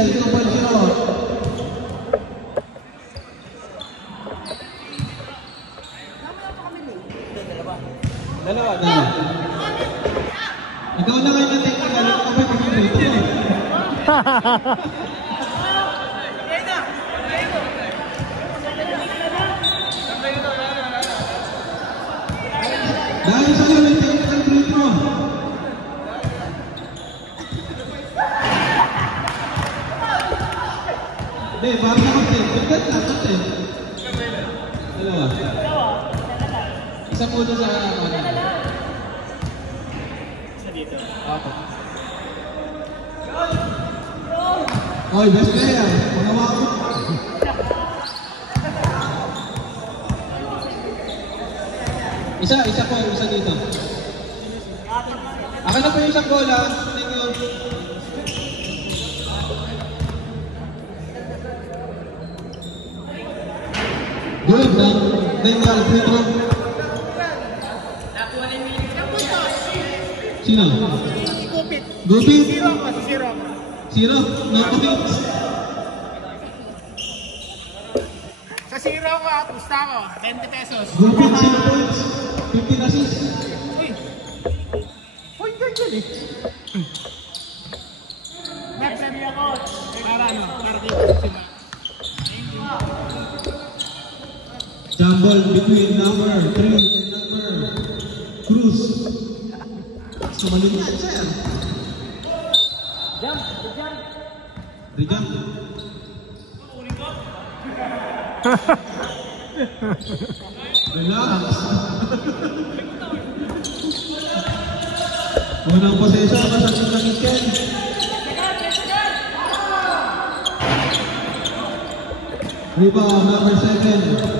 Cecil, 2.0. Dalawa. Ikaw na kayo natin, galing ka ba yung dito? Dahil sa iyo, technical free throw. Hindi, parang nakapit. Pagkat na, kapit. Dalawa. Isa po doon sa ano. Isa dito. Apo. Oy, best player. Pagawa ko. Isa po, isa dito. Akin na po yung isang bola. Thank you. Good, Daniel, free throw. Sino? Gupit. Gupit? Zero. No points. Sa zero ka, pusta ko. 20 pesos. Gupit, 0 points. 15 assists. Uy, ganyan eh. Nagsabi ako. Para ano? Para dito sila. Thank you. Jumble between number 3 and number Cruz. Sumalit yan, sir. Jump. Rejump. Relax. Unang posesyon, masakit na Ken. Rebound, number 7.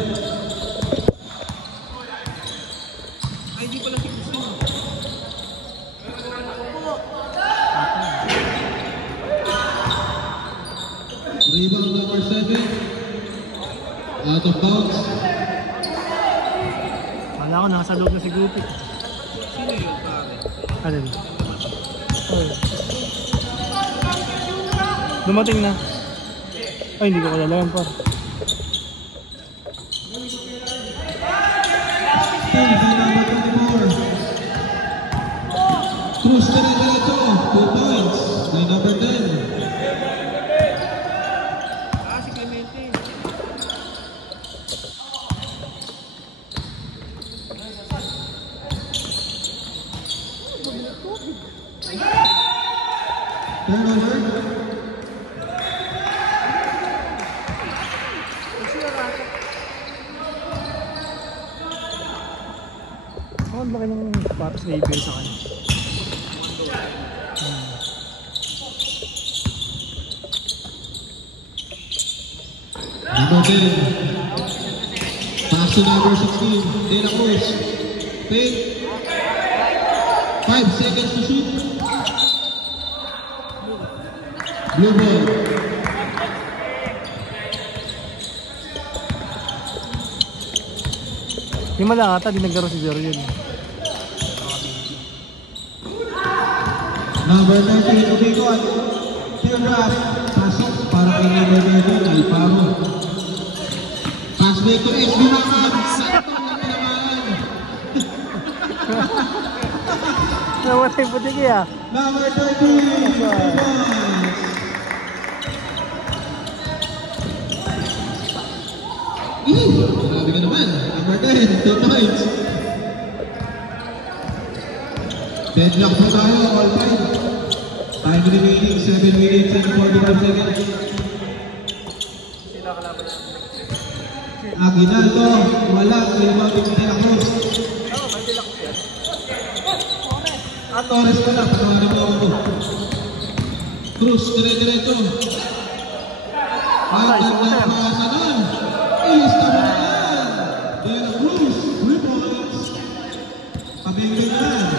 Rebound number 7. Out of bounds. Wala ko, nasa loob na si Gupit. Sino yun, pare? Alin? Dumating na. Ay, hindi ko kalalaman, pare. Still by number 24. Cruz dire-diretso. 2 points. By number 10. Turnover. Ang laki ng patas na ibig sa kanya. Number 10. Pass to number 16. De La Cruz. Fake. 5 seconds to shoot. Blue ball. Di malata, di naglaro si Zero yun. Number 19, Ubicon. Teardrop. Pasok para kay number 19, Alparo. Pass back to SB Hakan. Sakto na naman. Nawala yung putiki ah. Number 13, grabe ka naman. Number 10, 2 points. Deadlock po tayo, all time. Time remaining, 7 minutes and 45 seconds. Aguinaldo, wala. Rebound ni De La Cruz. Torres pala, patawarin mo ako. Cruz, dire-diretso. Ang ganda pa sa nun. Ilista mo na yan. De La Cruz, 3 points. Pabingin na.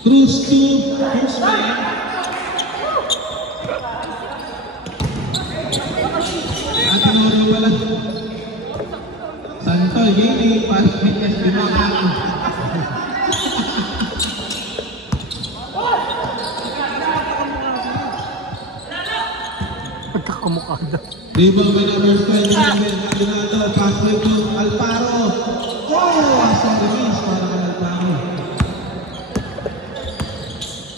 Cruz to Cruz man. At Tenorio pala. Santol, Gini, fast break SB Makan. Pagkakamukha daw. Rebound by number 27, Aguinaldo, pass break to Alparo. Oh, asang release para kay Alparo.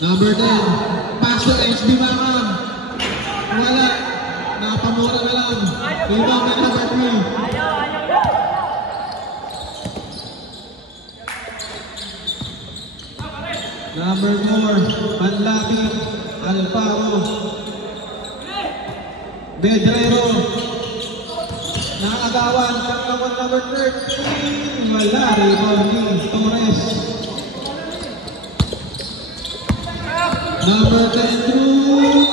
Number 10, pass to SB Makan. Wala, napamura na lang. Rebound by number 3. Number 4, Manlabi, Alparo. Bedrero. Nakagawan, pangkawan number 13. Wala, rebound ni Torres. Number 10, Cruz.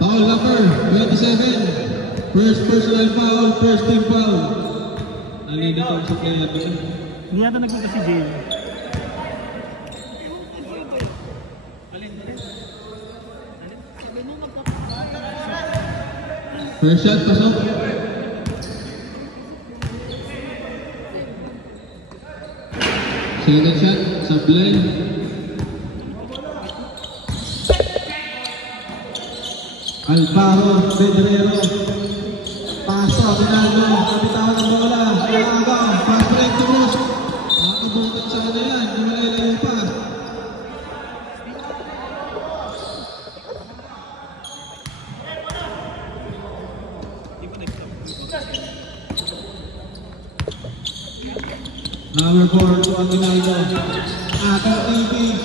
Foul number 27. First personal foul, first team foul. Nalilito ang sa player ba? Hindi yata nagpunta si Jay. First shot, pasok. Second shot, sablay. Alvaro, Bedrero. Paso, Aguinaldo. Kapitawan ng bola. Alaga, fast break to Cruz. Nakabutot sa kanya yan. Lumalayo pa. Number 4 to Aguinaldo. Ating TV.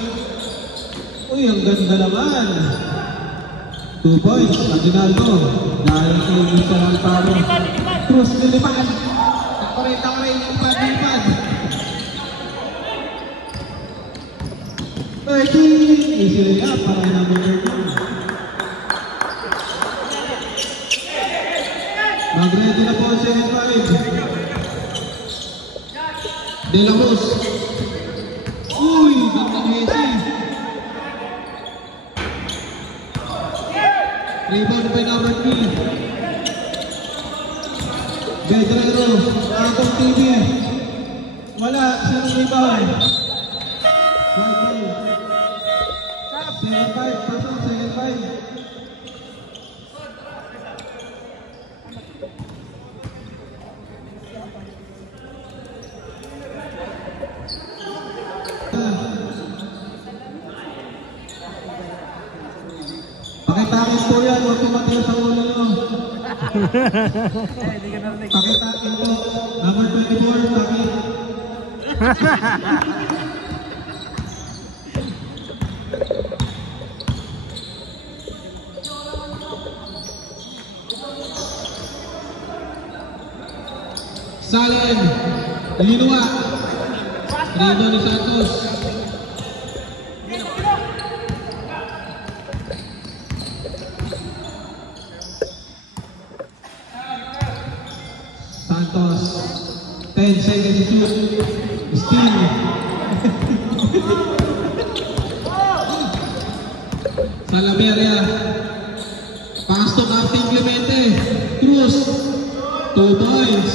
Uy, ang ganda naman. 2 points, Aguinaldo. Dahil kay Mr. Alparo. Cruz, nilipad. Takorin, nilipad. 13. Easy layup para kay number 13. Mag-ready na po ang second 5. De La Cruz. Uy, gandang Messi. Rebound by number 3. Bedrero, Atong TV. Wala, sinong rebound. Second 5, pasok, second 5. Pakitakot po yan, huwag pumatay sa ulo nyo. Pakitakot po. Number 24, pakit. Salen, Linua. Rino ni Santos. Santos, 10 seconds to shoot. Steal. Salameria. Pass to Captain Clemente. Cruz. 2 points.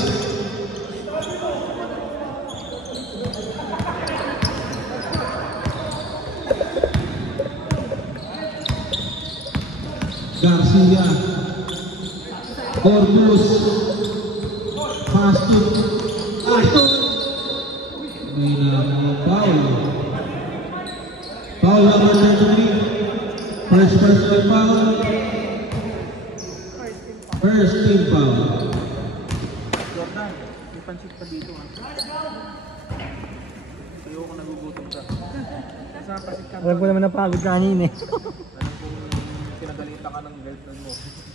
Garcia. Corpus. Fast to Aston. May foul. Foul number 33. First personal foul. First team foul. Jordan, may pansit pa dito ha. Ayaw ko nagugutom ka. Nasa pasit ka. Alam ko naman napagod kanina eh. Alam kong pinagalitan ka ng girlfriend mo.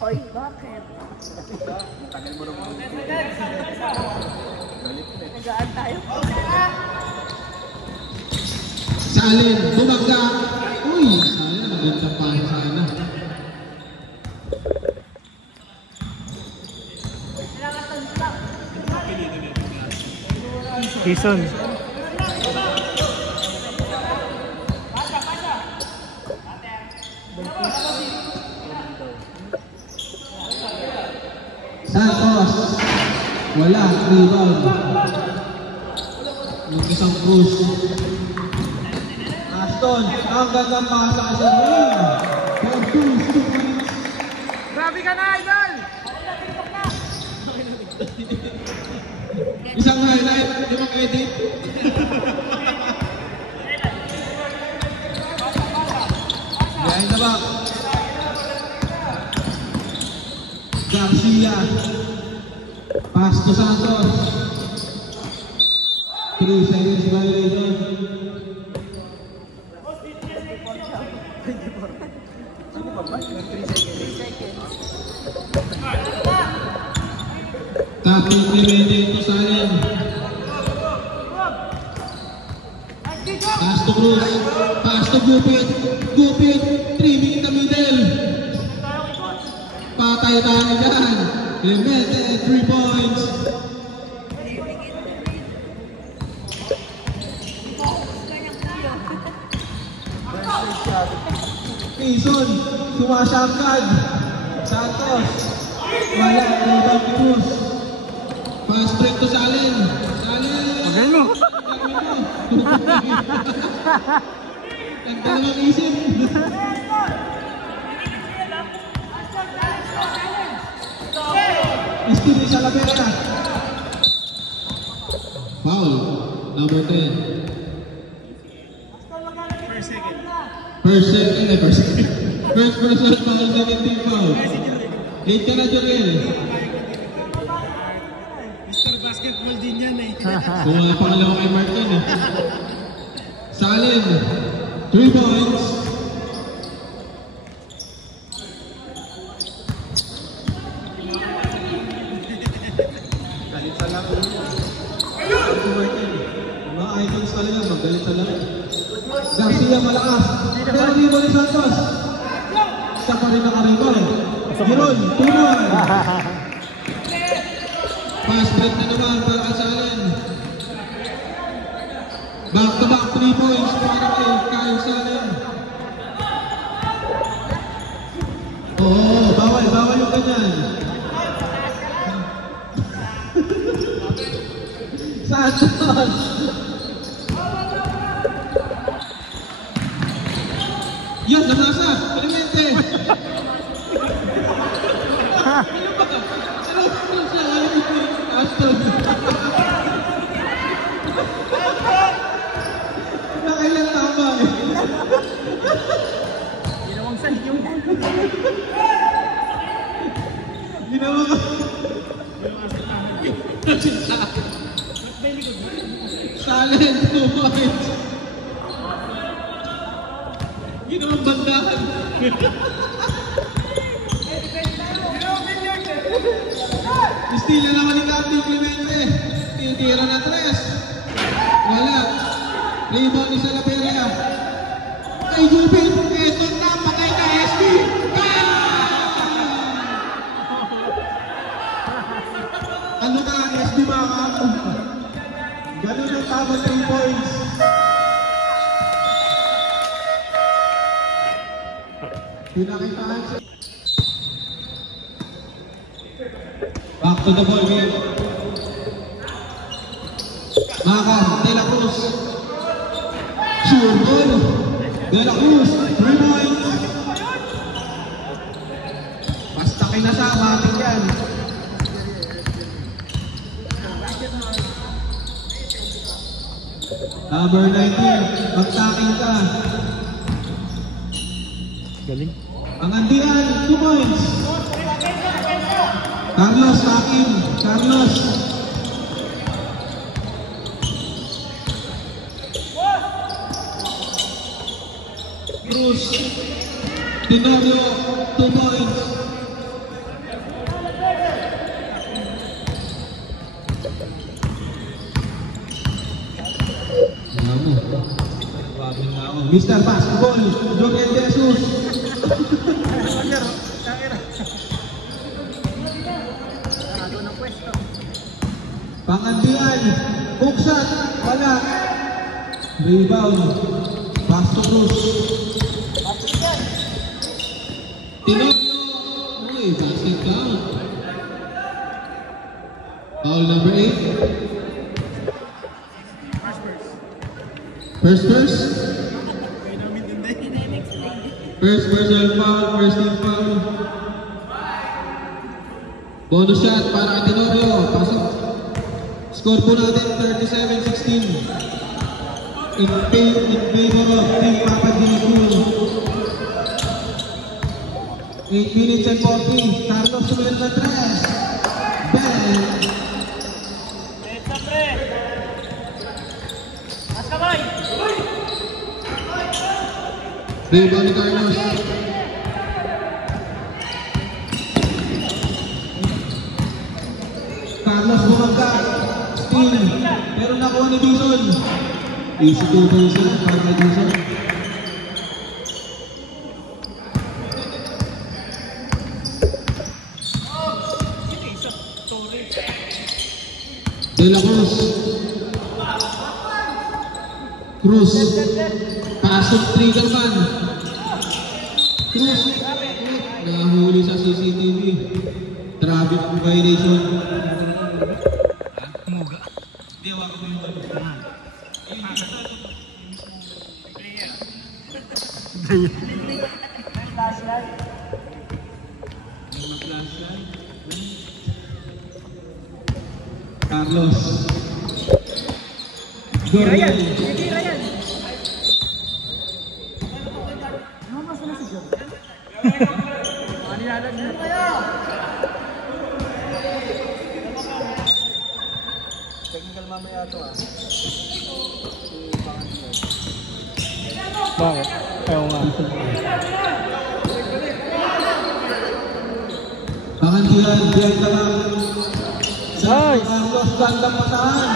Oy, bakit? Tagal mo naman. Nagaan tayo. Salin, bumagga. Uy, sayang, maganda pa sana. Jason. Santos. Wala. Rebound. Yung isang Cruz. Aston. Ang gandang pasa sa ring. For 2 points. Grabe ka na, idol! Isang highlight. Di ba edit? Behind the back. Garcia. Pass to Santos. 3 seconds violation. Tapi implemented to Salim. Pass to Cruz. Pass to Gupit. Gupit. 3 in the middle. Patay tayo dyan. Clemente, 3 points. Quezon, sumasangkad. Santos. Wala, rebound ni Cruz. Pass break to Salen. Salen. Magaling mo! Ang dalawang isip. Steve Salavera. Foul. Number 10. First second. First person foul, second team foul. Late ka na, Joriel. Mr. Basketball din yan eh. Kung pangalawa kay Mark yan eh. Salim. 3 points. Galit sa lang. Mga icons talaga, magalit sa lang. Garcia malakas. Pero rebound ni Santos. Siya pa rin naka-rebound. Giron, tuloy. Pass break na naman para sa Allen. Back to back 3 points para kay Kyle Salen. Oo, bawal yung ganyan. Santos. Yun, namasa. Clemente. Aston. Nakailan tama eh. Ginawang sa yung Ginawa ka. Salen, 2 points. Ginawang bandahan. Istila naman ni Captain Clemente. Titira na 3. Wala. Rebound ni Salavera. Kay Jupin. Eto na. Patay ka SB. Ano ka SB mga kapon? Ganun ang tama 3 points. Pinakitaan siya. Back to the ball game. Maka, De La Cruz. Sure ball. De La Cruz, 3 points. Basta kinasa, matik yan. Number 19, magtaking ka. Galing. Ang andian, 2 points. Carlos, taking. Carlos. Cruz. Tenorio, 2 points. Mr. Basketball, Joel De Jesus. Pangandian, hook shot, wala. Rebound, pass to Cruz. Tinorio, uy, basket count. Foul number 8. First. First personal foul, first team foul. Bonus shot para Tenorio. Pasok. Score po natin 37-16. In favor of Team Papa Ginapul. 8 minutes and 40. Carlos Sumer na 3. Ben. Let's pre. Mas kamay. Rebound ni Carlos. Carlos bumangga. Steal. Pero nakuha ni Dizon. Easy 2 points lang para kay Dizon. De La Cruz. Pasok trigger man. Cruz. Nahuli sa CCTV. Traffic violation. Muga. Di, wag ko yung Carlos. Gordon. Technical mamaya ito ah. Bakit? Ayaw nga. Pangandihan, biyak naman. Nice! Carlos, gandang pasahan.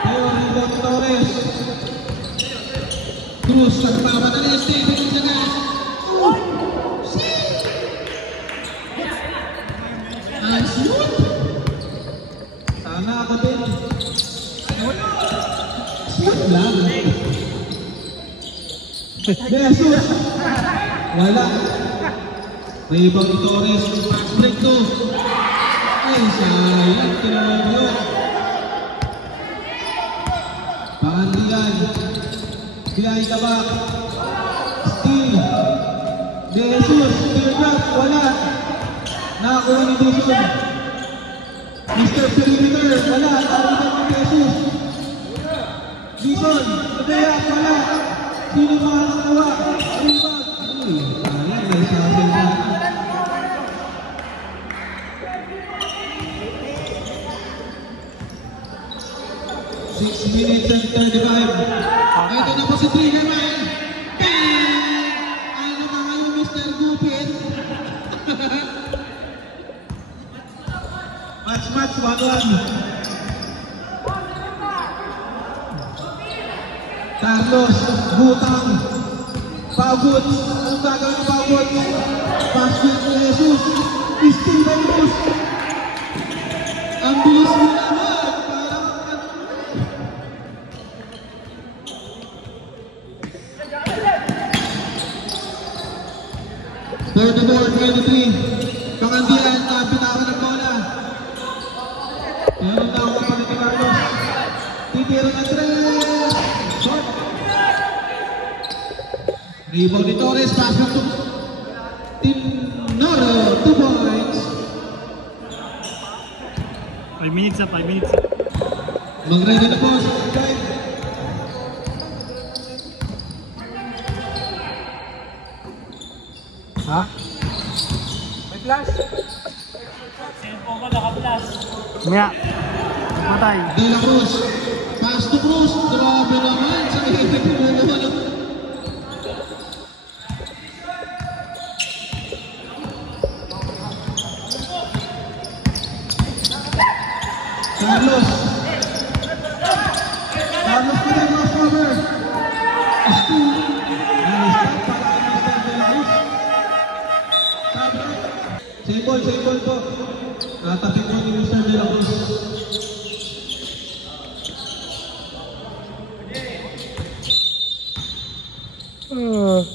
Pero rebound ni Torres. Cruz, nagpapadali. Stephen Gonzalez. Ang shoot! Sana ako din. Shoot lang. Jesus! Wala. Rebound ni Torres. Fast break to. Ay, sayang. Tenorio. Pangandihan. Behind the back. Steal. Jesus. Steal back. Wala. Nakakuha ni Dizon. Mr. Perimeter. Wala. Nakakuha ni Jesus. Dizon. Nabayak. Wala. Sino makakakuha? Rebound. Ay, sayang. May sayang na. 6 minutes and 35. Ito na po si Triggerman. Ano na kayo, Mr. Gupin? Match, 1-1. Carlos, Butang, Paguts. Anong gagawin ng Paguts? Pass with ni Jesus. Steven Cruz. Ang bilis mo naman. Third to board, 23. Pangandihan na bitawan ng bola. Meron na ako pa ni Carlos. Titiro na 3. Shot. Rebound ni Torres. Pass back to Tenorio. 2 points. 5 minutes na, 5 minutes. Mag-ready na po sa time. Ha? May flash? Cellphone ko naka-flash. Maya. Matay. De La Cruz. Pass to Cruz. Grabe naman. Sa ibig mo naman. Carlos. Carlos with a crossover. Steal. Nice shot para kay Mr. De La Cruz. Same ball po. Natapik po ni Mr. De La Cruz.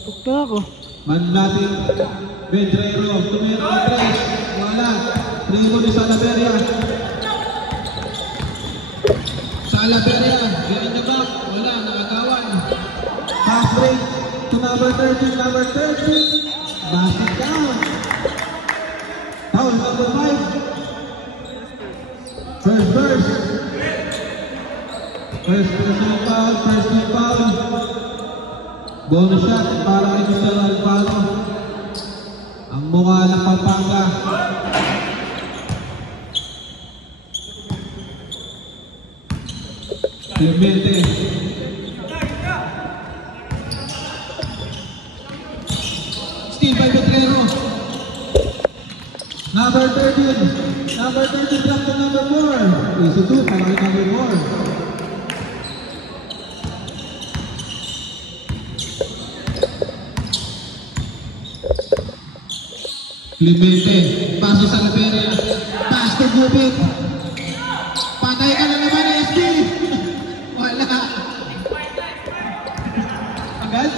Tukta na ako. Manlating Bedrero, Tumero Andres, wala. Primo ni Salaveria. number 30. Basket down. Foul number 5. First personal foul, first team foul. Bonus shot para kay Mr. Alfaro. Ang mukha ng Pampanga. Clemente. Steal by Pedrero. Number 13. Number 13 drop to number 4. Easy 2 para kay number 4. Clemente, paso sa Liberia, pass to Gubit. Patay ka na naman, SB. Wala. Agad.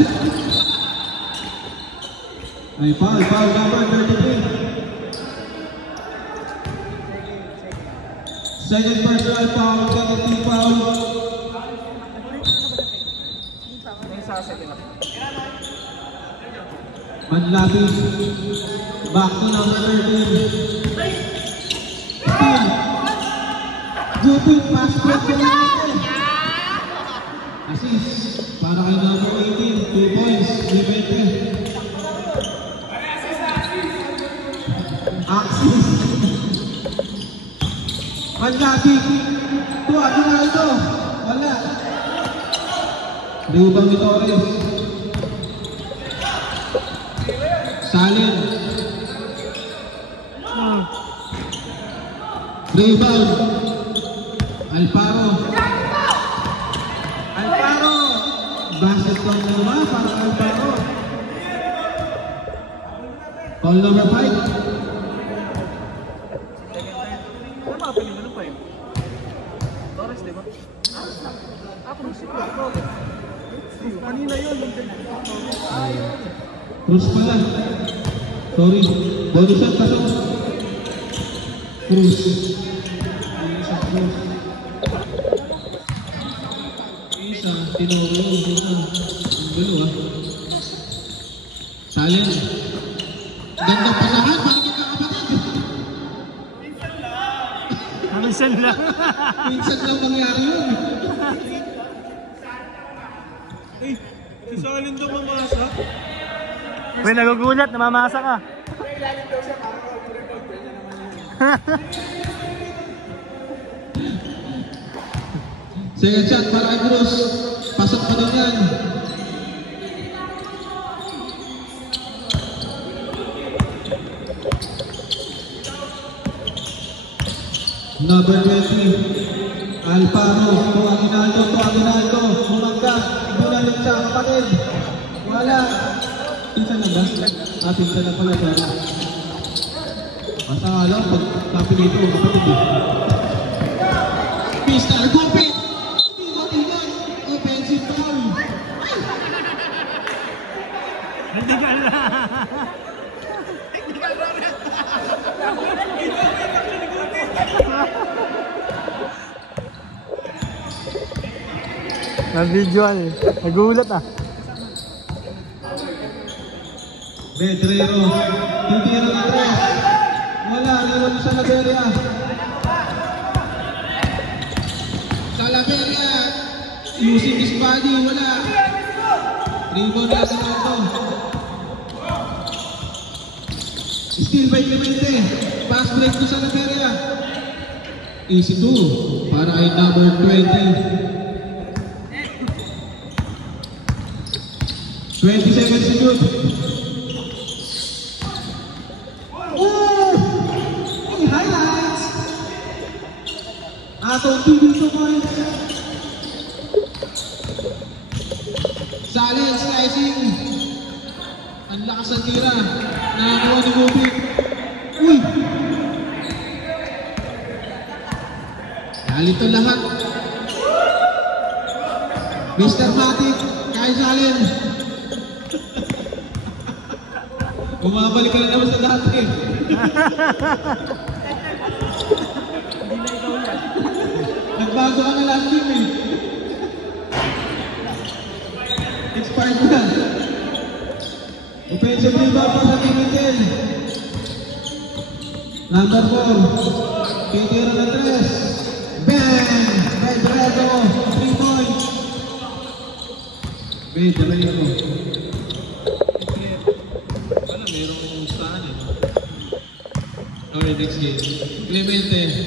Ay, foul number 33. Second personal foul, second team foul. Manlapis. Back to number 13. Steal. Gupit, pass break to Clemente. Assist. Para kay number 18. 2 points. Clemente. Axis. Manlapis. Ito, Aguinaldo. Wala. Rebound ni Torres. Salin. Rebound. Alfaro. Basket lang naman para Alfaro. Call number 5. Ano ba pinili ng 5? Torres, di ba? Kanina yun. Cruz pala. Sorry. Body shot kaso. Cruz. Isa Cruz. Isa. Tinuro. Isa. Ang gulo ah. Salin. Ganda pasahan. Parang magkakapatid. Minsan lang. Minsan lang mangyari yun. Si Salin daw mamasa. May nagugulat, namamasa ka. Second shot para kay Cruz. Pasok pa din yan. Number 20. Alfaro. To Aguinaldo. Bumangga. Bunalit sa kapatid. Wala. Pinsan na ba? Pinsan na pala siya. Basta alam, pag kapilito, kapatid eh. Mr. Gupit! Tigan! Offensive foul! Hindi ka lang. Na-visual. Nagulat ah. Pedrero. Titira na 3. Wala. Nalun sa Liberia. Sa Liberia. Using his body. Wala. Rebound na sa Tondo. Steal by Clemente. Pass break to sa Liberia. Easy 2. Para ay number 20. 20 seconds to shoot. Highlights. Atong 2 points. Salin, slicing. Ang lakas ng tira. Nakakuha ni Gupit. Uy! Nalito lahat. Mr. Matic, kay Salin. Bumabalik ka na naman sa dati. Hindi na ikaw yan. Nagbago ka na last game eh. Expired na. Defensive rebound pa sa Team Intel. Number 4. Titira na 3. Bang! Pedrero, 3 points. Pedrero. Ano, merong saan eh. Okay, next game. Clemente.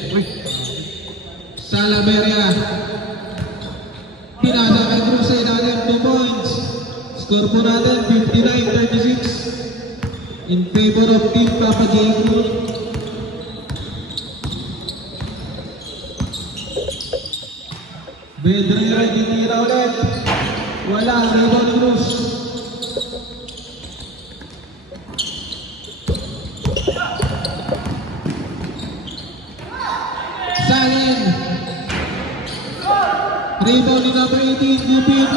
Salaveria. Pinasa kay Cruz sa ilalim, 2 points. Score po natin, 59-36. In favor of Team Papa J. Cruz. Bedrero, titira ulit. Wala, rebound ni Cruz. Salin. Rebound ni number 18, Cupid.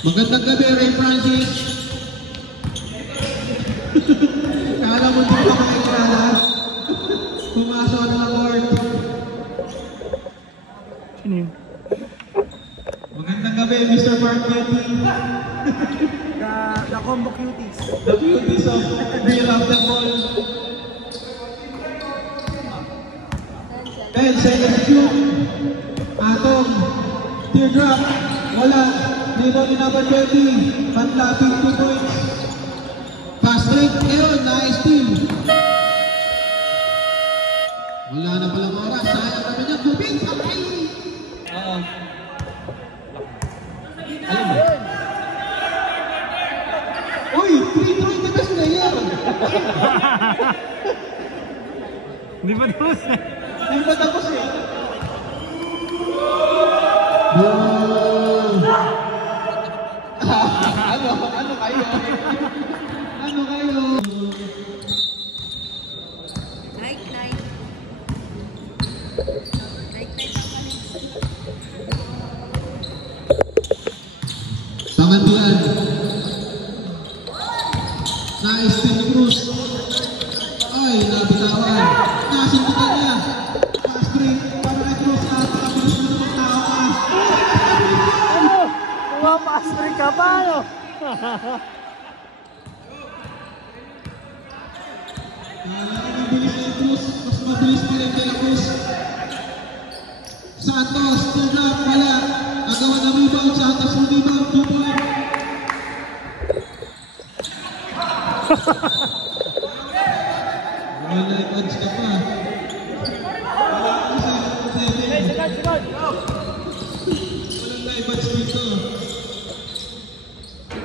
Magandang gabi, Ray Francis. Kala mo di pa makikilala. Pumasok na ng court. Sino yun? Magandang gabi, Mr. Parketti. The combo cuties. The beauties of being off the ball. Ben, second shoot. Atong. Teardrop. Wala. Rebound ni number 20. Pantaping 2 points. Fast break. Ngayon, nice steal. Wala na palang oras. Sayang kami niya. Tubig. Ay! Oo. Alam mo? Uy! 3-3 ka na sila yan! Hindi pa tapos eh. Hindi pa tapos eh. Ano kayo? Ano kayo? Night, night. Night, night ang kanin. Samantian. Nice steal ni Cruz. Ay, nabitawan. Nasintikan niya. Fast break para kay Cruz. Napakabilis mo naman tawakas. Pumapasok ka pa, ano? Ang bilis ni Cruz. Mas mabilis pa rin kay Cruz. Santos, two-drop, wala. Nagawa ng rebound. Santos ng rebound. 2 point. Wala yung odds ka pa. Wala kasi 7. Sunod! Walang live odds dito.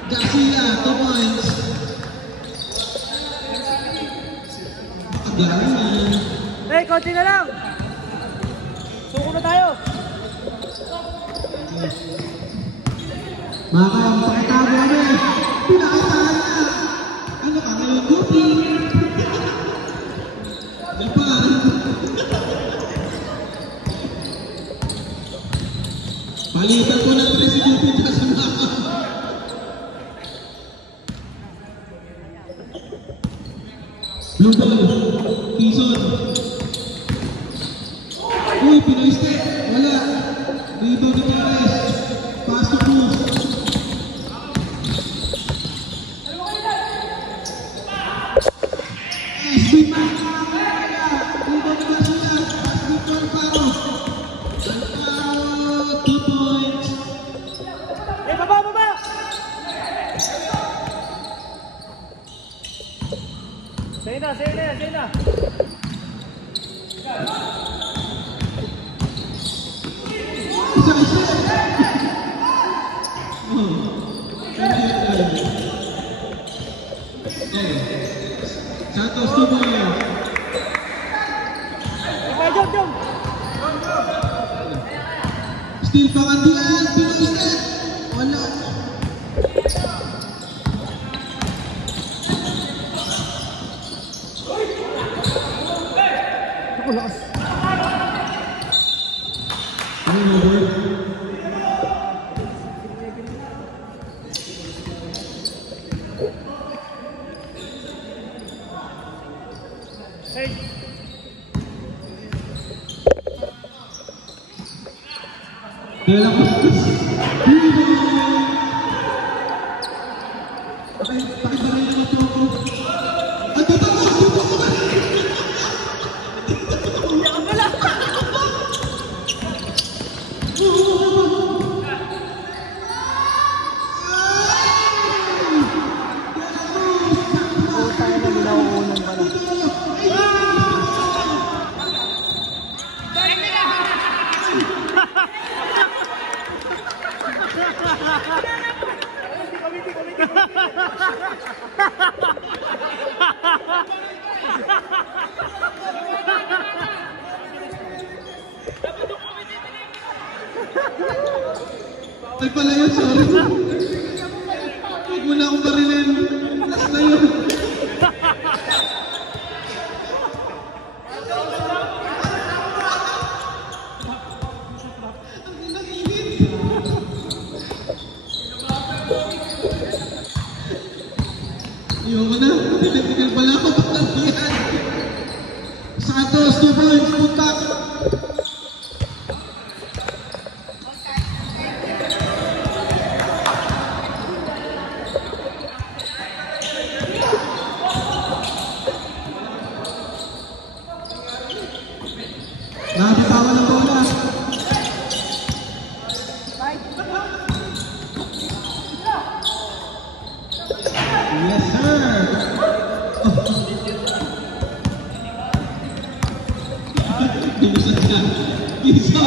Garcia, 2 points. Makagari na. Hey, konti na lang! Suko na tayo! Makapakitago namin. Pinakataan na. Ano ka ngayon, Gupi? Di ba? Palitan ko ng 3 si Gupi dyan sa mga. Blue ball. Tison. Uy, Pinoy step. Wala. Rebound ni Torres. Pass to Cruz. SB Maka. Rebound ni Garcia. Pass to Alvaro. Alvaro, 2 points. Hey, baba, baba! Sa'yo na, sa'yo na, sa'yo na! Isa. Santos, 2 points. Okay, jump! Still pangandian, Pinoy step. Wala. Ako, lakas! Ano yung word? Hey! De La Cruz. Rebound. Pakibalay naman po ako. At dito ko! Dito ko! Puta na ginauunan pala. Ay pala yun, sorry. Huwag mo na akong barilin. Last na yun. Ayoko na. Tinitigal pala ako. Pagtabihan. Santos, 2 points. Puntak. Nabitawan ng bola. Yes, sir. Binusan siya. Binusan.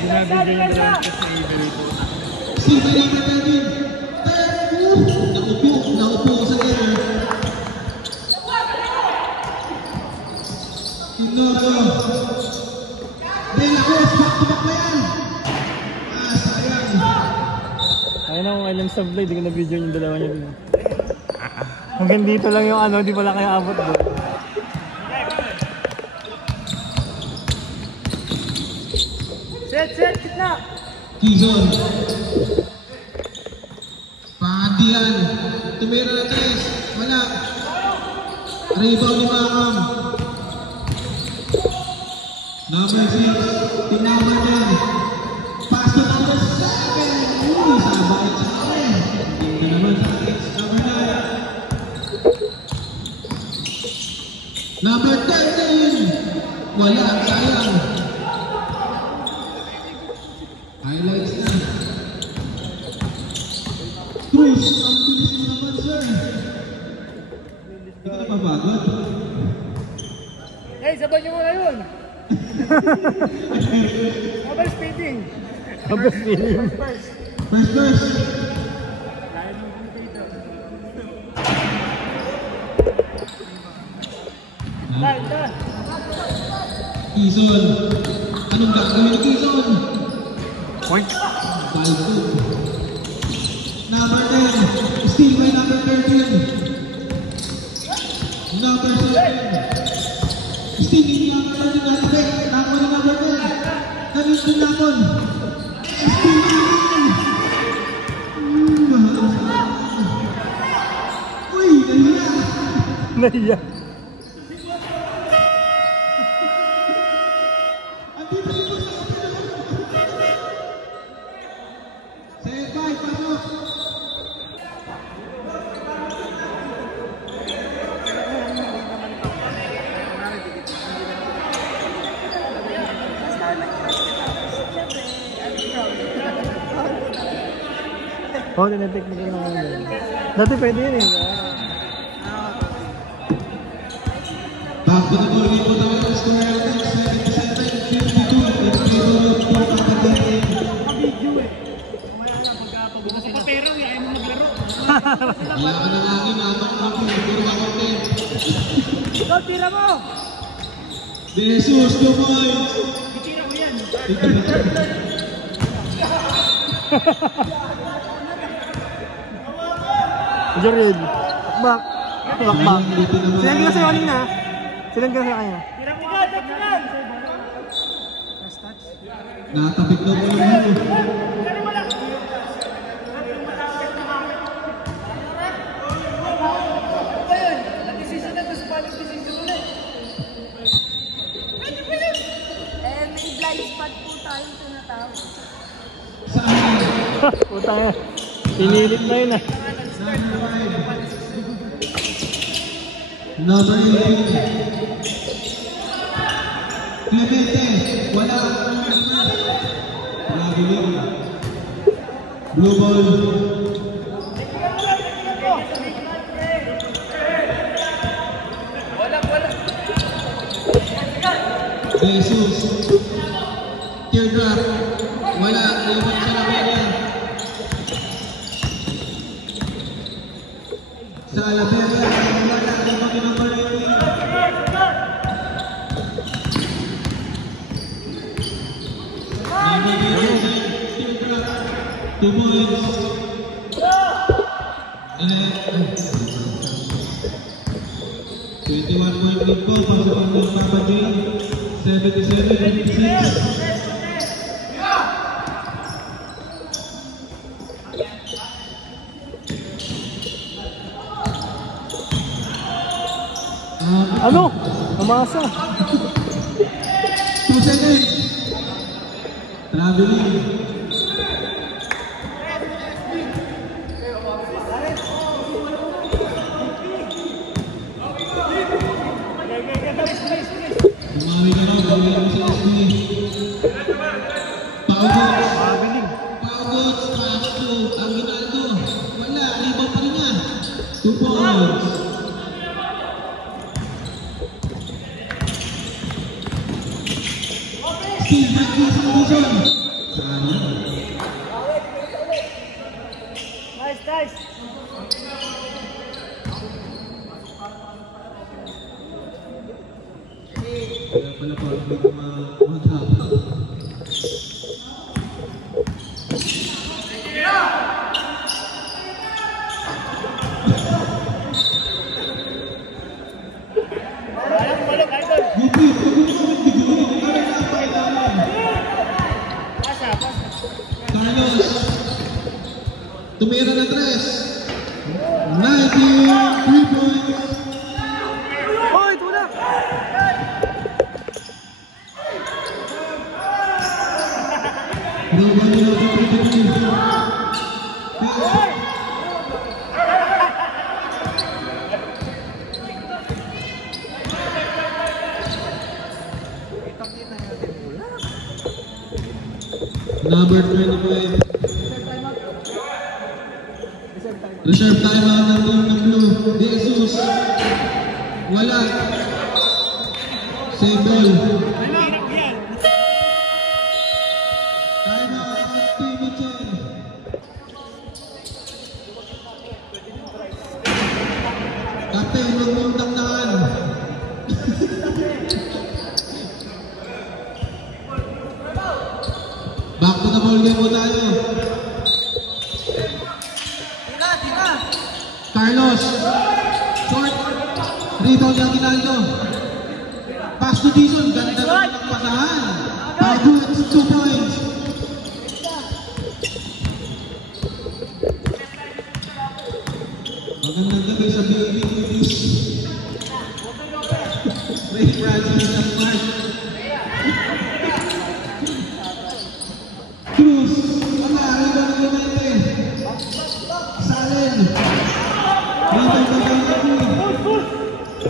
Ginabigay yung dalawang test na i-very po. Silver number 13. Naupo ko sa error. Tinoco. De La Cruz, back-to-back na yan. Sayang. Ayun ako kailang sablay, di ko na-video yung dalawa niya din. Hanggang dito lang yung ano, di pala kaya abot doon. Set, kitna! Quezon. Pandian. Tumira na 3. Wala. Rebound ni Maham. Number 6. Tinaman yan. Pass to number 7. Sabay sa akin. Ito naman sa 6. Number 9. Number 13. Wala. Sayang. Highlights na. Cruz, ang bilis mo naman, sir. Hindi ka na mabagod. Hey, saban niyo muna yun! Mobile speeding! Abot feeling. First verse. Dahil! Quezon. Anong gagawin ni Quezon? Point. Balto. Number 10. Steal by number 13. Number 7. Steal ni number 13. Natapik. Nako ni number 10. Ganit din napon. Steal naman. Uy, nahiya. Nahiya. Andito yung gusto ko. Set by, pasok. Oo, tinetechnical na ngayon. Dati pwede yun eh. Back to the ball, hindi po tayo ng score element, 77-52, in favor of Port Academy. Kapatero, ayaw mo maglaro. Wala ka ng hangin, natok na po, puro ka content. Ikaw, tira mo! De Jesus, 2 points! Itira mo yan! Jared. Back. Back. Dito naman. Silang ka sa'yo kanina. Silang ka sa kanya. Tira mo yan! Tira! Natapik daw po yung halo. May blind spot po tayong tinatawag. Saan? Puta nga. Pinilit na yun ah. Number 18. Clemente, wala. Traveling. Blue ball. Jesus. Teardrop. Wala. Iwan siya na kanya. Sa Alabella. Wala. Iwan yung number 18. 2 points. 21 point lead po. Pasukan ng Papa J. 77-56. Ano? Umasa. 2 seconds. Traveling. Dumami ka raw, gawin mo sa SB. Paugots. Paugots, Castro, Aguinaldo. Wala, iba pa rin yan. 2 points. Steve, mag-kiss ang Luzon. Sayang. Nice. Kaya pala pa hindi ko mag-hapa. Yupi, Carlos, tumira na 3. 93 points. Hoy, tulak! Nobody knows the predictive. Number 25. Reserve timeout ng team ng Blue. Jesus. Wala. Save ball. Timeout, Team Mitchell. Captain, huwag mong taktakan. Back to the ball game po tayo. Carlos. Short. Rebound ng Aguinaldo. Pass to Jason. Ganda naman ng pasahan. Paugots, 2 points. Magandang gabi sa baby Cruz. Ray Francis na smart. Cruz. Wala. Rebound ng United. Salen. Rebound ng United.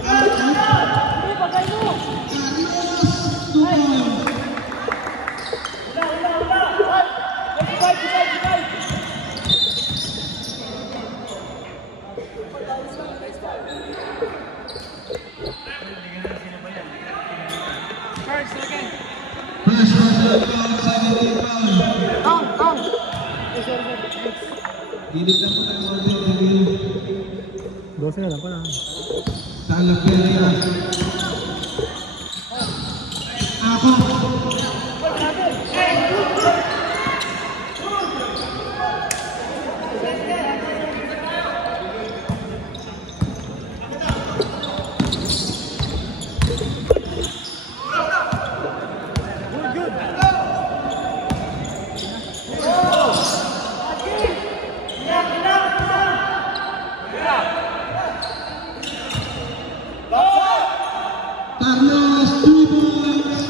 Carlos. 2 points. First personal foul, 17 foul. Dito na po ng order review. 12 na lang pala. Sa Alabella. Ako. Carlos, 2 points.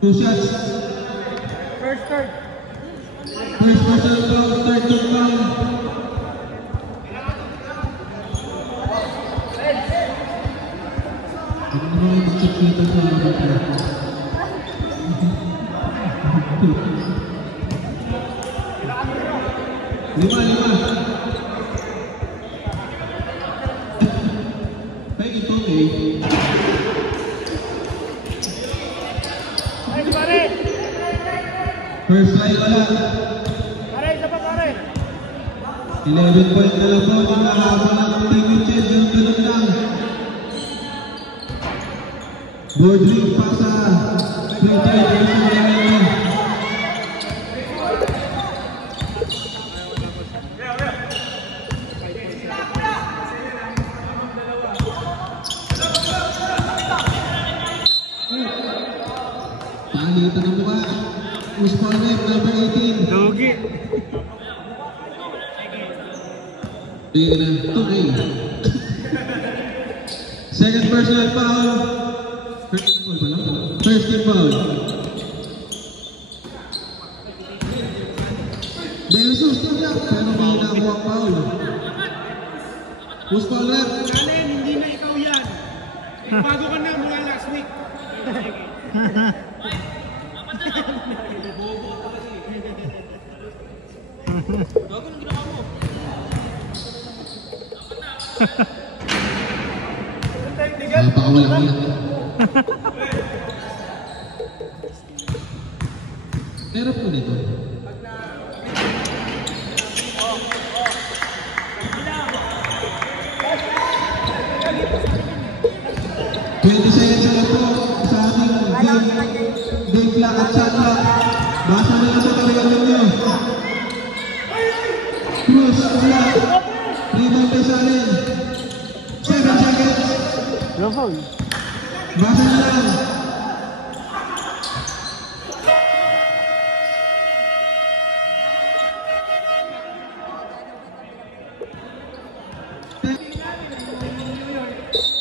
2 shots. First third. First personal foul, third team foul. Ano naman yung check dito sa akin? Lima. Ay, ito okay. First try wala. 11 point na lang po. Nakahaba ng team Mitchell. Ganun lang. Board league pa sa free throw versus Real. Palitan ang mukha. Usman Rep, number 18. Dogi. Bigyan na. Okay. Second personal foul. First team foul ba lang? First team foul. Besos na niya. Pero may nakuha foul. Usman Rep. Allen, hindi na ikaw yan. Bago ka na mula last week. Napakawalang iyak. Meron po dito. Seconds na lang po sa ating game clock at shot clock. Basa na lang sa talagang ninyo. Cruz, wala. Rebound kay Salen. 7 seconds. No foul. Basa na lang.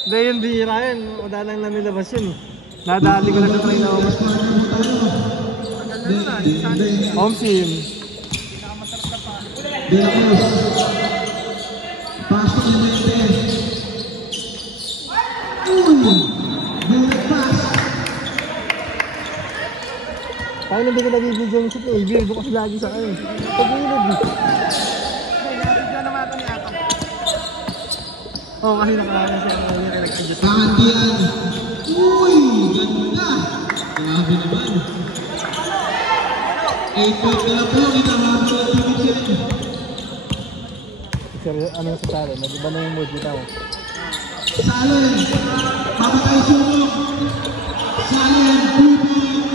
Hindi yung bihira yun. Wala lang na nilabas yun. Nadali ko lang sa try na ako. Home team. De La Cruz. Pass to Clemente. Bullet pass. Paano hindi ko nabibigyan sa TV? Bukas lagi sa akin. Pag-ilog eh. Oo, kasi nakaraan siya. Pakantian. Uy! Ganda! Grabe naman. 8 point na lang po. Ginawabi ng Timothy. Ano sa Salen? Nag-iba na yung mood dito. Salen. Papatay sunog. Salen. 2 point.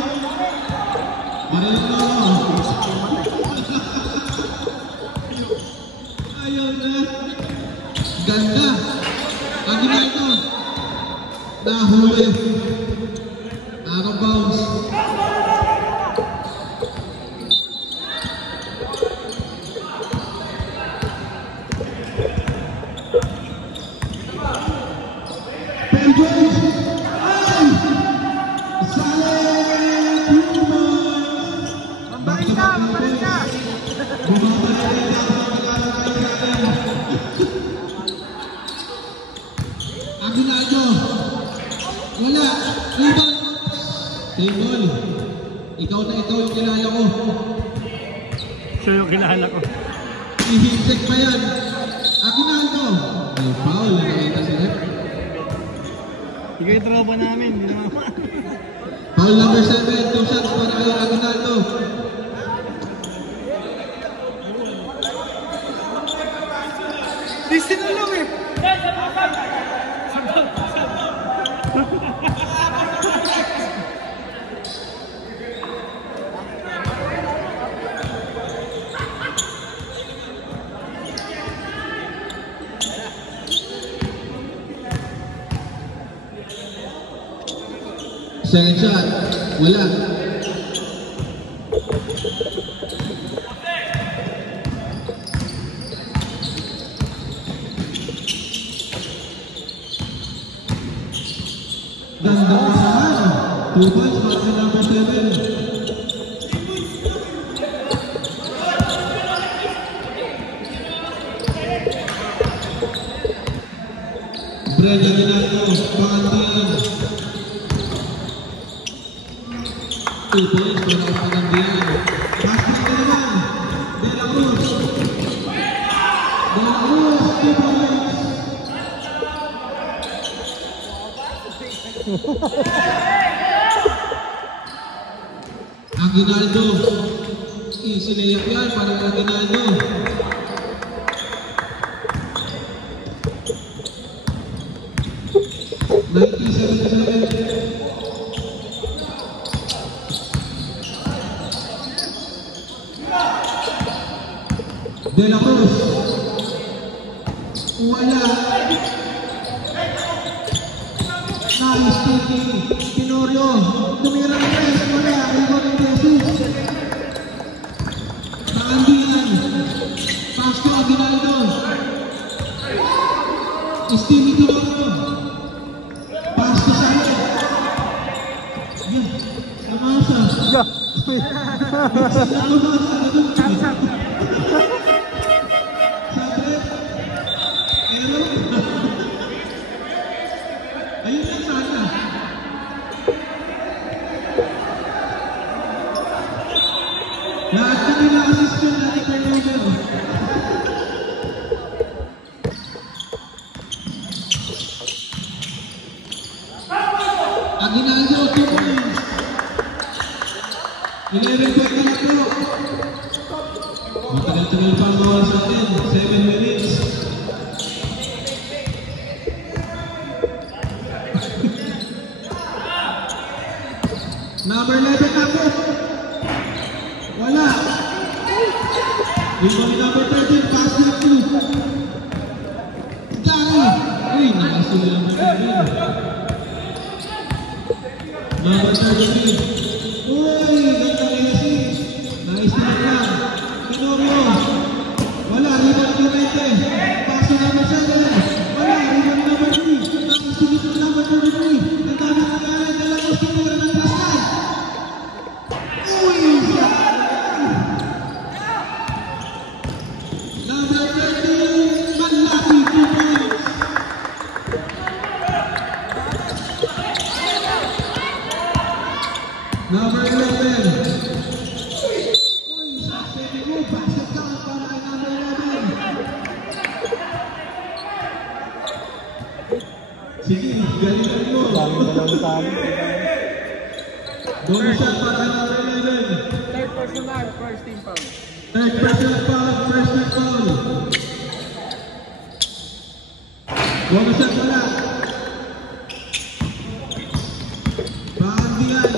Marino. Ayaw na. Ganda. Aguinaldo. Nahuli. Out of bounds. Pedros. Ay! Salen. 2 points. Mambalik ka. Aguinaldo. Wala. Rebound. Table. Ikaw na ikaw yung kilala ko. Siya yung kilala ko. I-hit-check pa yan. Aguinaldo. Ay, foul. Nakita si Rep. Ikaw yung tropa namin. Hindi naman. Foul number 7. 2 shots para kay Aguinaldo. Listen na lang eh. Second shot. Wala. Ganda naman. 2 points para kay number 7. Brenda Ginaldo, Pangandian. 2 points para kay Pangandian. Basket na naman, De La Cruz. De La Cruz, 2 points. Aguinaldo, easy layup yan para kay Aguinaldo. De La Cruz, wala. Nice taking, Tenorio, tumira ng press, wala. Rebound ng Jesus. Pangandian, pass to Aguinaldo. Stevie Tenorio, pass to Sale. Yan, Samasa. Ayun lang sana. Lahat na nila assist yun na turnover. Aguinaldo, 2 points. 11 point na po. Matagal-tagal pa ang bawal sa atin. 7 minutes. Number 11 na po. Wala. Yung mga number 13, pass to 2. Gary. Uy, nakasulo lang ng 11. Number 33. Uy, ganda Messi. Nice na lang. Tenorio. Wala, rebound ng 20. Pass to number 7. Wala, rebound ng number 3. Nakasulo ng number 33. Ang dami ng kaya, dalawang tinira ng Pascal. Uy, number 13, Manlapi, 2 points. Number 11. Uy, sabi mo, basket count para kay number 11. Sige, galingan mo. Bonus shot para kay number 11. Third personal, first team foul. Third personal foul, first team foul. Bonus shot pala. Pangandian.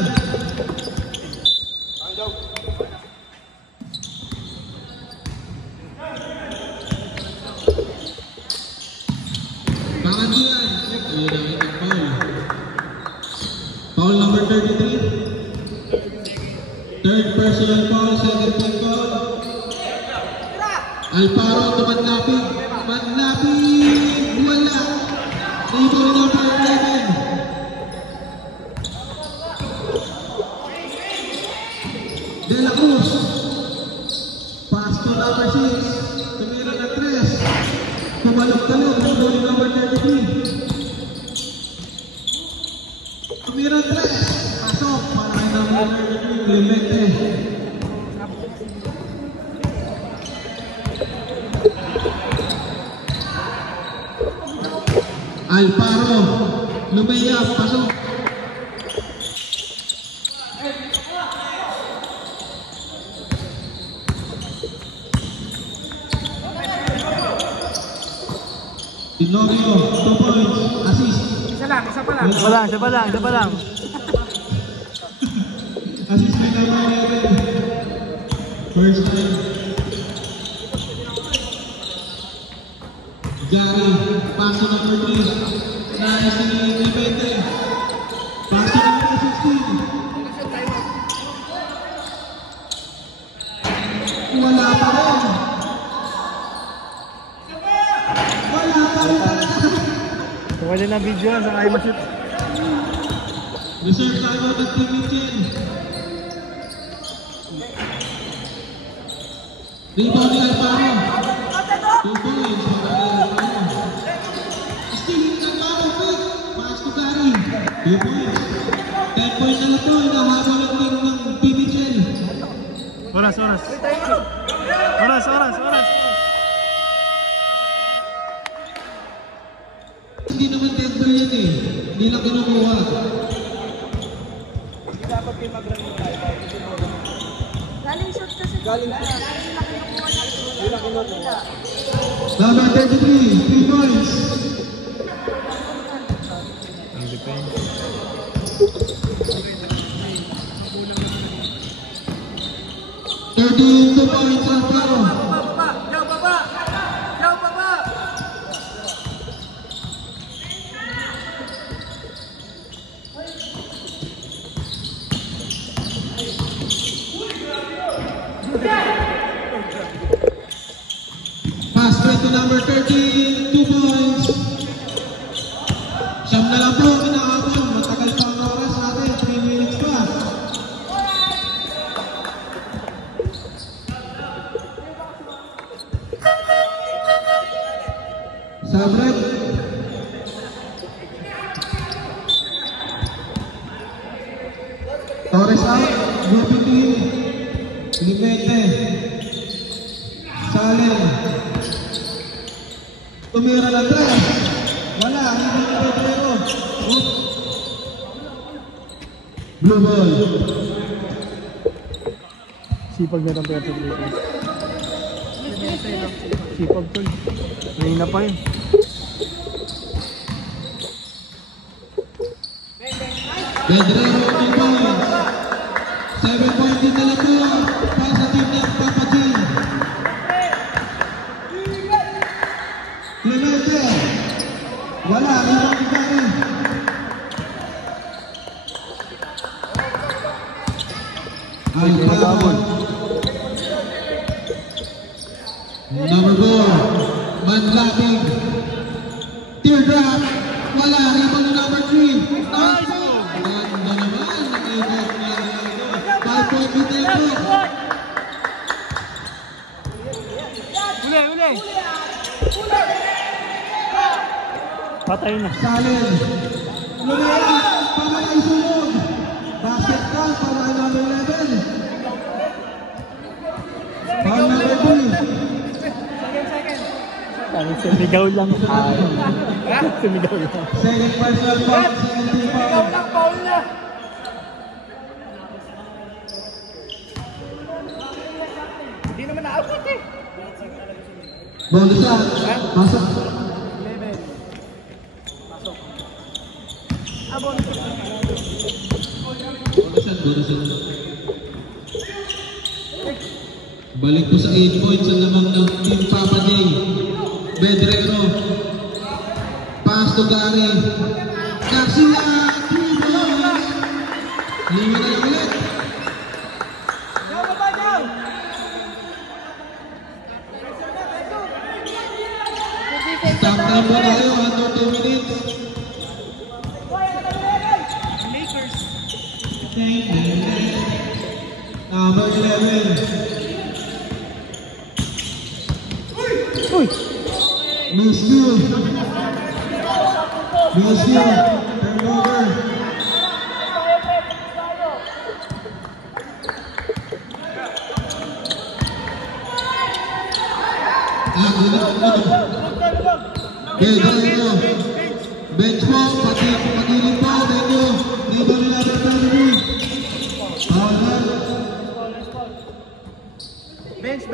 Pangandian. Ayun ang itong foul. Foul number 33. Third personal foul, second team foul. Alparo to Manlapi. Manlapi, wala. Rebound number 11. De La Cruz. Pass to number 6. Tumira na 3. Tumalog-talog. Rebound number 33. Tumira 3. Pasok para kay number 33. Clemente. Alparo, lumaya, pasok. Tenorio, 2 points, assist. Isa pa lang. Isa pa lang. Assist by number 11. First time. Gary, pass to number 3. Nice ni Clemente. Pass to number 16. Wala pa rin. Wala pa rin talaga. Wala na video sa kayo mashoot. Reserve timeout at Team Mitchell. Rebound ni Alfaro. 2 points. Stealing ng Alfaro, quick. Pass to Gary. 2 points. 10 points na lang to. Inahabol ang team ng Team Mitchell. Oras. Hindi naman temper yan eh. Hindi lang kinukuha. Galing shot kasi. Galing shot. Number 33, 3 points. Ang defense. 32 points Alfaro. Pass straight to number 13, 2 points. Siyam na lang po, inaabang. Matagal pa ang oras natin, 3 minutes pa. Sabret. Torres out, grouping team. Limete. Salen. Tumira na 3. Wala, hindi na Pedrero. Blue ball. Sipag na itong Petro Blazers. Sipag tol. Mahina pa yun. Pedrero, 2 points. 7 points din na lang po para sa team ng Papa J. Clemente. Wala, ibang Gary. Alfaro. Number 4, Manlapig. Teardrop. Wala, rebound number 3. Nice. Ganda naman, nakibot niya. 5-point Viteco. Uli! Patay na. Salen. Lumera. Para kay Sunog. Basket count para kay number 11. Para number 3. Sumigaw lang. Sumigaw lang. Second personal foul, second team foul. Hindi naman naabot eh. Bonus shot. Pasok. Bonus shot. Balik po sa 8 points ang lamang ng Team Papa J. Pedrero. Pass to Gary. Garcia. 3 points. 5 na lang ulit. Stop time po tayo. Under 2 minutes. Number 11. Uy! Miss you. Turnover. Pedrero. Bench mo. Pagilin po. Thank you. Di ba nila Pedrero? Power. Bench.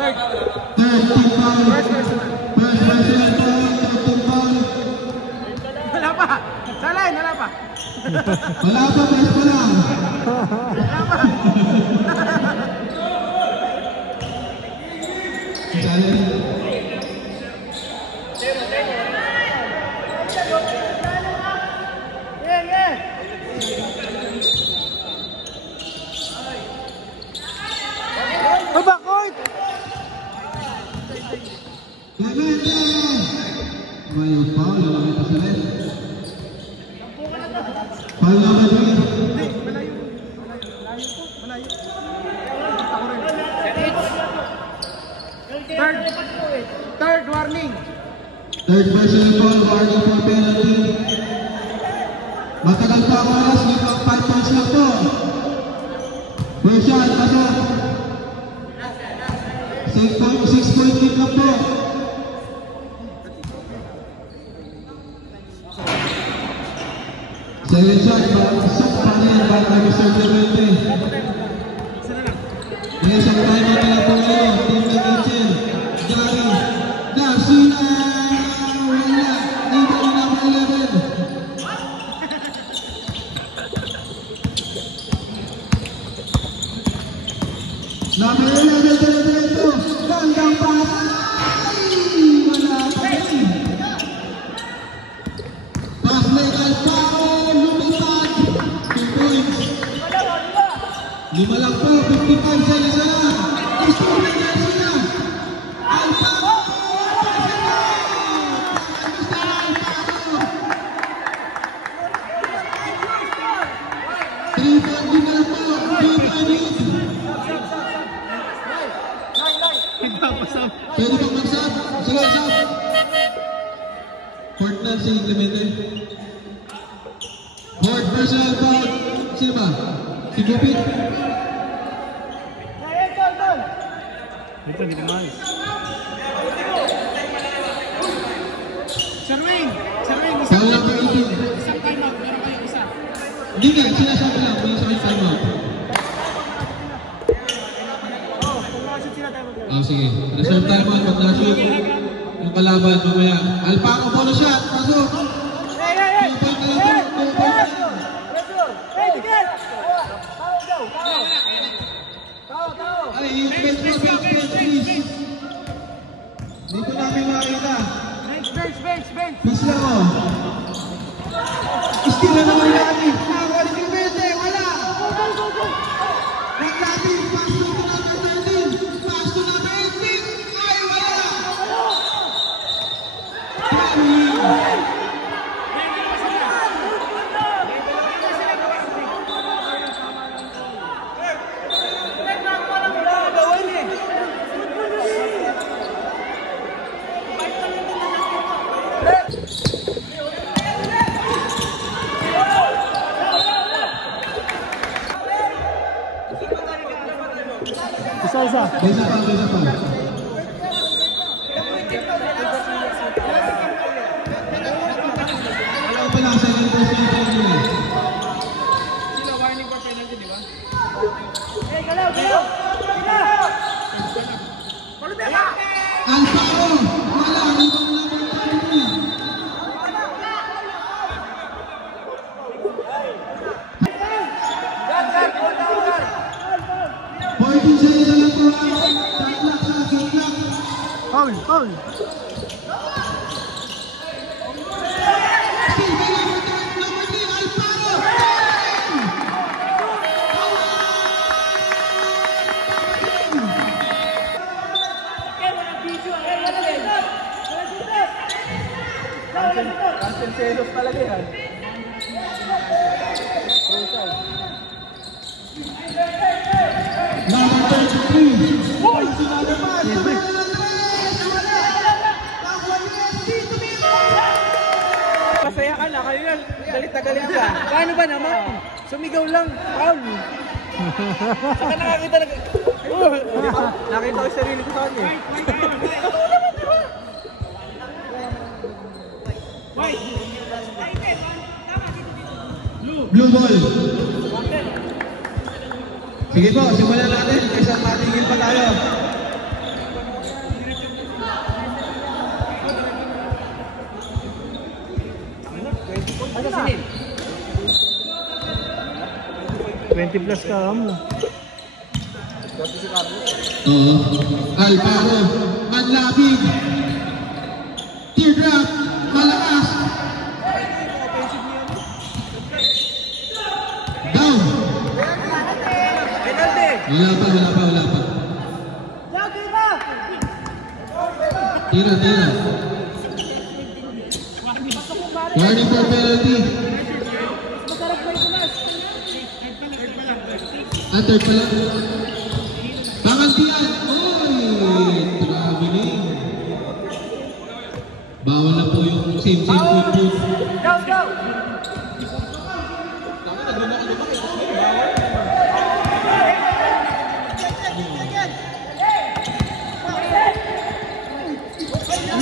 Third team foul. First personal foul. Third team foul. Wala pa. Salay, wala pa. Wala pa, best pa lang. Backcourt! Clemente. May foul, lalaki pa sa left. Foul number 3. Third warning. Third personal foul, warning for penalty. Matagal pa ang oras, may 5 points lang po. First shot, pasok. 6-point kick lang po. Second shot, pasok pa rin para kay Mr. Clemente. May isang timeout nila po ngayon, Team Nagitsin. Gary Garcia! Wala! Dito na number 11. Number 11, Diretso. Gandang pasa. Wala pa rin. Pass legal foul. Lumipad. 2 points. 5 lang po. 55 sa isa lang. Istumin na sila. Alparo. Pwede bang mag-sub? Sige, sub! Fourth na si Clemente. Fourth personal foul. Sino ba? Si Gupit? Ito, hindi maayos. Sir Wayne, Foul number 18. Isang timeout, meron kayo isa. Hindi nga, sinasabi lang. May isang timeout. Oh, sige. Reserve timeout. Pag na-shoot yung kalaban mamaya. Alparo, bonus shot. Pasok. 2 point na lang po. 2 point na lang. Ay, yung bench, please. Dito namin makita. Bench. Miss lang o. Steal na naman natin. Nakakuha ni Clemente. Wala. Naglatin. Pass to number 13. Pass to number 18. Ay, wala. Isa. Isa pa. Wala pa lang sa first shot nila. Sila warning for penalty, di ba? Alparo. Wala. Dito na number 33. Pointing sa isa lang po. Shot clock. Foul. Still by number 3, Alparo. Cancelos talaga yan. Number 33. Boy! Sinada pa. Masaya ka na, kayo yan. Galit na galit ka. Paano ba naman? Sumigaw lang. Foul. Saka nakakita na... Nakita ko yung sarili ko sa kanya. Blue ball. Sige po, simulan natin kaysa matigil pa tayo. Ano sinil? 20 plus ka mo. Oo. Alparo. Manlabig. Teardrop. Malakas. Down. Wala pa. Tira. Guarding for penalty. Third pala. Pangantian. Oy! Traveling. Bawal na po yung same foot. Go, go!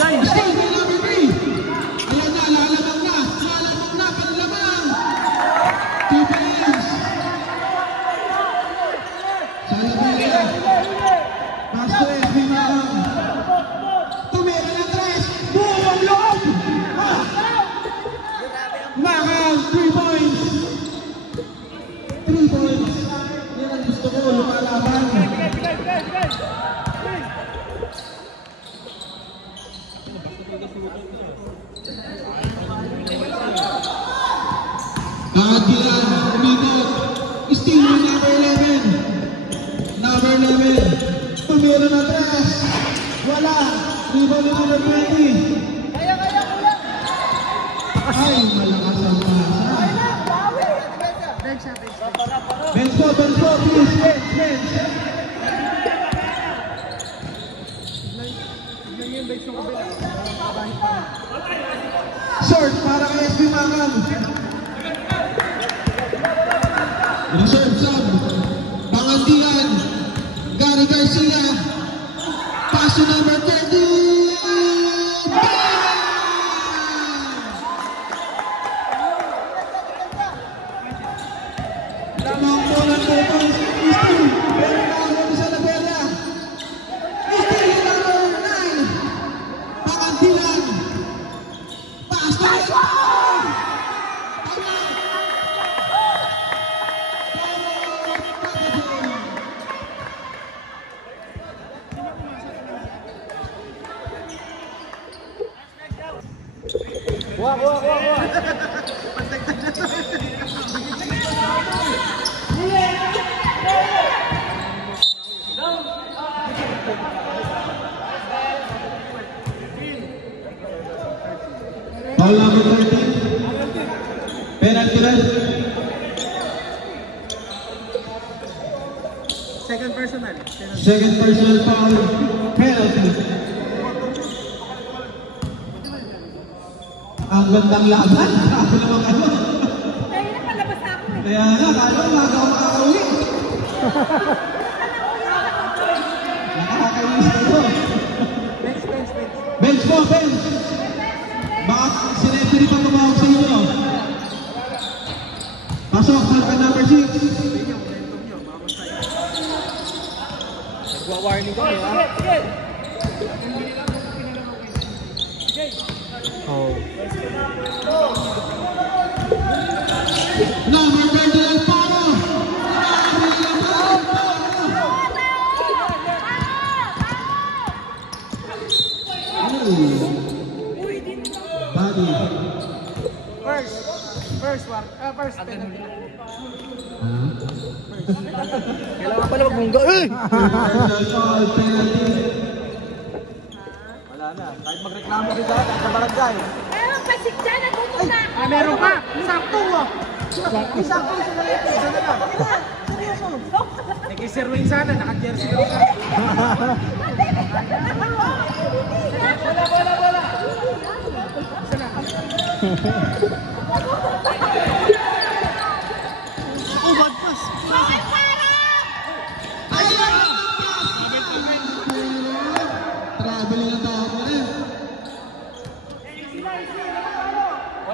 Mistake by number 3. Ayan na, lalabang na, panlamang. 2 points. Salavera. Pass to SB Marang. Tumira ng 3. Boom! Ang loob! Marang, 3 points. 3 points. Yan ang gusto ko, lumalaban. Kagilan, umikot. Steal with number 11. Number 11. Tumira na 3. Wala. Rebound na number 20. Kaya, kuya! Ay, malakas ang pasa. Bench po, please. Bench. Short para kay SB Marang. Reserve sub. Pangantian. Gary Garcia. Pass to number 30. Lamang po ng 2 points. Steal. Pero nakawag sa Labella. Steal number 9. Pangantian. Pass to number 9. Kuha! Foul number 13. Penalty red. Second personal Foul. Penalty. Ang gandang laban. Ako naman kayo. Kaya na palabas ako eh. Kaya nga, kaya umaga ako makakauwi. Nakakainis na ito. Bench po. Baka si referee pa tumawag sa inyo. Pasok, halka number 6. Warning kami, ha? Oh. Number 39, Paro. Body. First penalty. Kailangan pala magbungga. Foul, penalty. Wala na. Kahit magreklamo din sa barangay. Meron pa si Jan, natutok na. Meron pa. Sakto mo. Sakto sa lahat. Isa na lang. Nag-iserwing sana. Naka-jersey ka sana. Wala. Isa na. Oh, bad pass. Traveling ang tawag mo rin.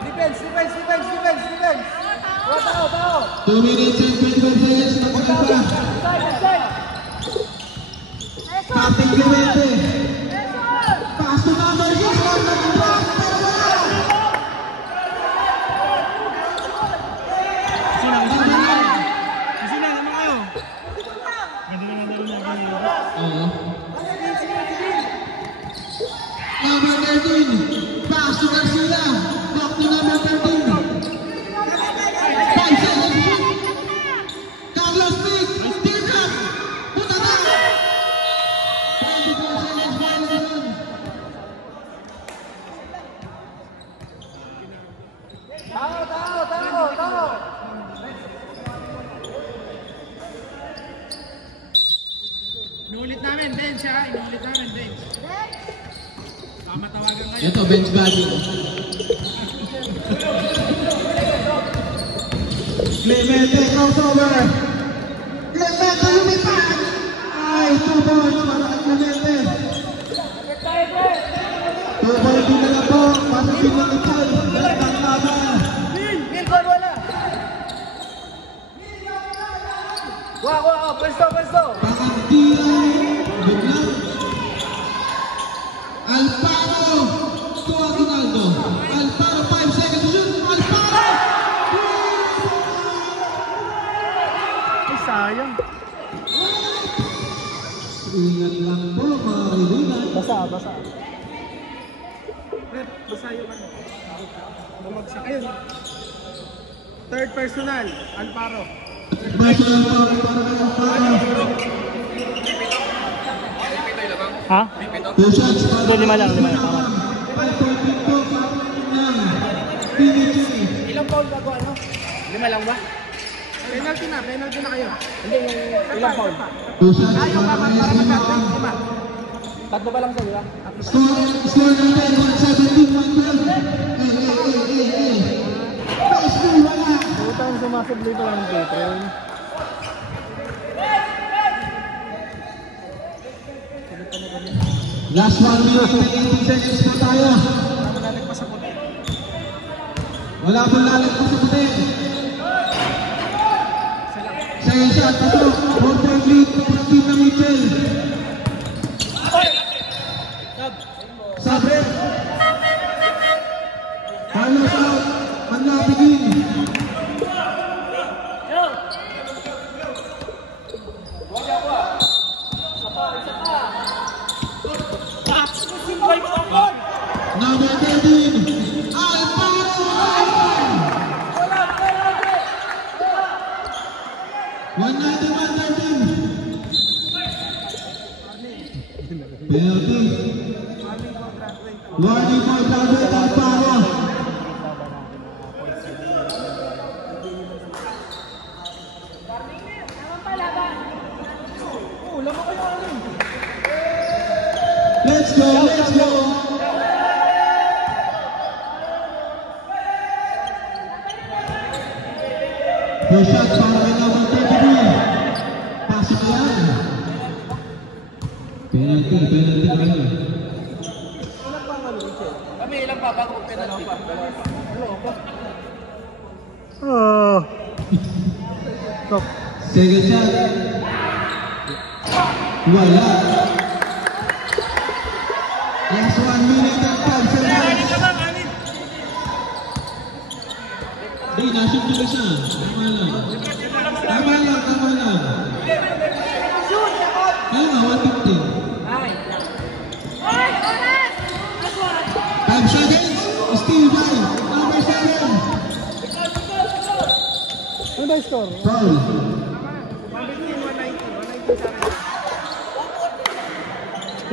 Defense. Tao. 2 minutes and 25 seconds. Nakakita. Captain Clemente. Pass to number 6. Number 13. Pass to Garcia. Back to number 13. 5 seconds. Carlos Pic. Still up. Punta na. 24 seconds. Ito, bench batting. Clemente, crossover. Clemente, lumipad. Ay, 2 points para kay Clemente. 2 points din na lang po. Pasapin lang ito. Gandang laban. Mil, gol, wala. Pwesto. Pakantiyan. Biglang. Alparo. To Aguinaldo. Alparo, 5 seconds to shoot. Alparo. Ay, sayang. Ingat lang po mga kaibigan. Basa. Basa yung ano. Bumagsak. Ayun. Third personal, Alparo. Basta Alparo para kay Alparo. Ha? 2 shots para Hindi, lima lang. 5 point dito para ng PDG. Ilang foul bago ano? 5 lang ba? Penalty na kayo. Hindi, yung ilang foul? 2 shots para kay Simon. Tatlo pa lang sa diba? Score natin 117-112. Best goal wala. Utang sumasabli pa lang ng Petron. Last 1 minute and 18 seconds po tayo. Wala po lalagpas sa puti. Second shot, pasok. 4-point lead para team na Mitchell. Sabre. Carlos out. Manlapigin. Number 13. Alparo. 191-13. Penalty. Warning for David Alparo. Let's go. First shot para kay number 33. Pasok yan. Penalty kayo. Kami ilang pa bago penalty pa? Second shot. Wala. Last 1 minute and 5 seconds. Di, nashoot yung isa. Tama lang. Kaya nga, 150. 5 seconds. Steal by number 7. Ano ba yung score? Foul.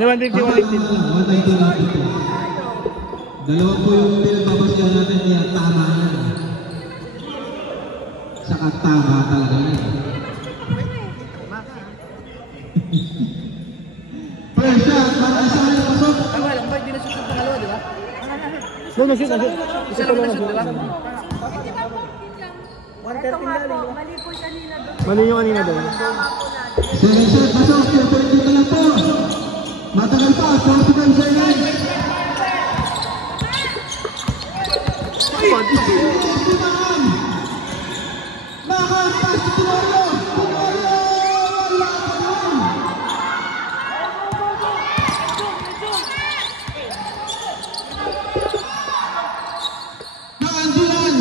150, 190. Dalawa po yung pinagbabasyan natin, kaya tama yan. Saka tama talaga yan. First shot, para isa rin pasok. Tama lang ba? Hindi na shoot ng dalawa, di ba? No, shoot. Isa lang na shoot, di ba? 130 galing. Mali po kanina doon. Mali yung kanina doon. Second shot, pasok. 2.2 na lang po. Matagal pa, 45 seconds. Nakapas si Tinorio. Wala pa doon. Naandiyan.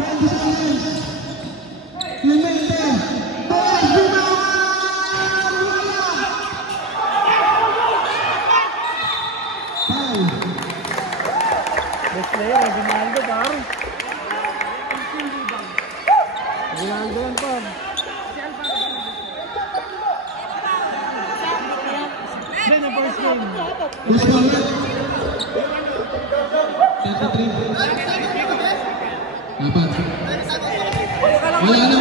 20 seconds. Clemente. Boys, rebound. Foul. Best player, Ginaldo par. Ginaldo yan par. Then yung first game. Who's scorer? 33. Dapat. Wala na.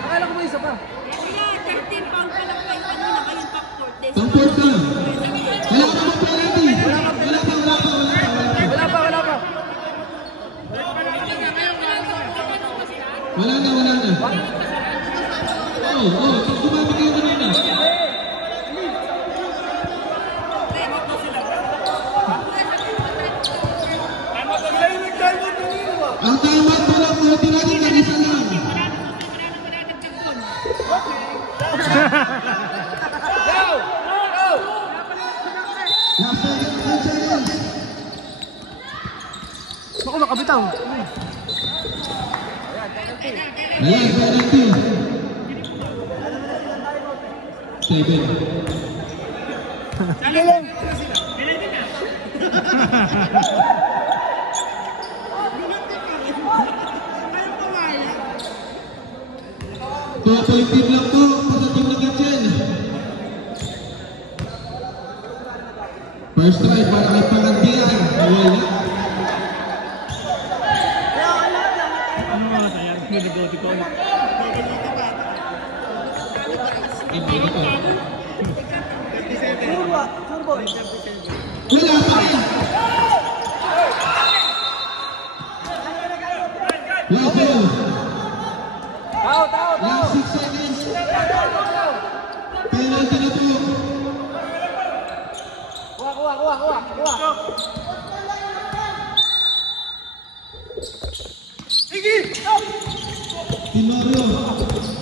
Akala ko ba isa pa? Kaya 13 pound pa lang kayo kanina, kayo top 4 days. Pang-fourth ka. daw. Ayan, penalty. 7. Galing. Two-point team lang po sa team ng Gatchen. First try para kay Pagantian. Wala. Ano, sayang. Nag-vote ko. Turbo. Wala pa rin. Waffle. Tao. Last 6 seconds. Penalty na po. Kuha. Timorio.